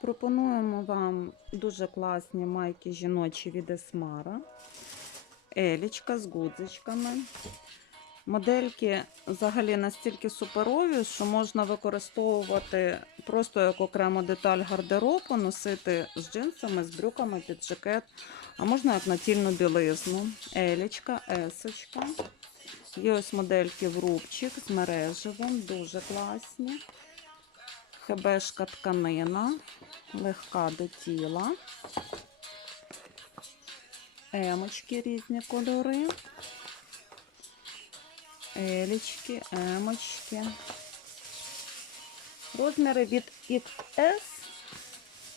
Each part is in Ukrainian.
Пропонуємо вам дуже класні майки жіночі від Есмара. Елічка з гудзичками. Модельки взагалі настільки суперові, що можна використовувати просто як окрему деталь гардеробу, носити з джинсами, з брюками під жакет, а можна як натільну білизну. Елічка, есочка. Є ось модельки в рубчик з мережевим, дуже класні. Хебешка тканина, легка до тіла. Емочки різні кольори. Елічки, емочки. Розміри від XS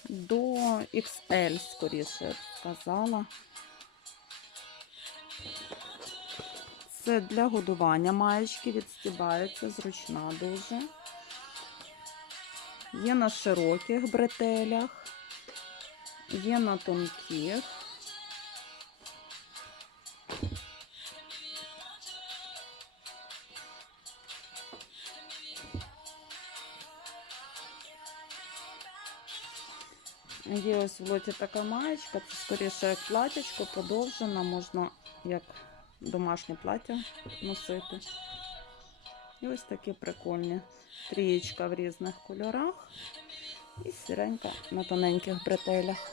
до XL, скоріше сказала. Це для годування маєчки, відстібається, зручна дуже. Є на широких бретелях, є на тонких. Є ось в лоті така маєчка, це скоріше як платячко, подовжена, можна як домашнє плаття носити. І ось такі прикольні. Трієчка в різних кольорах і сіренька на тоненьких бретелях.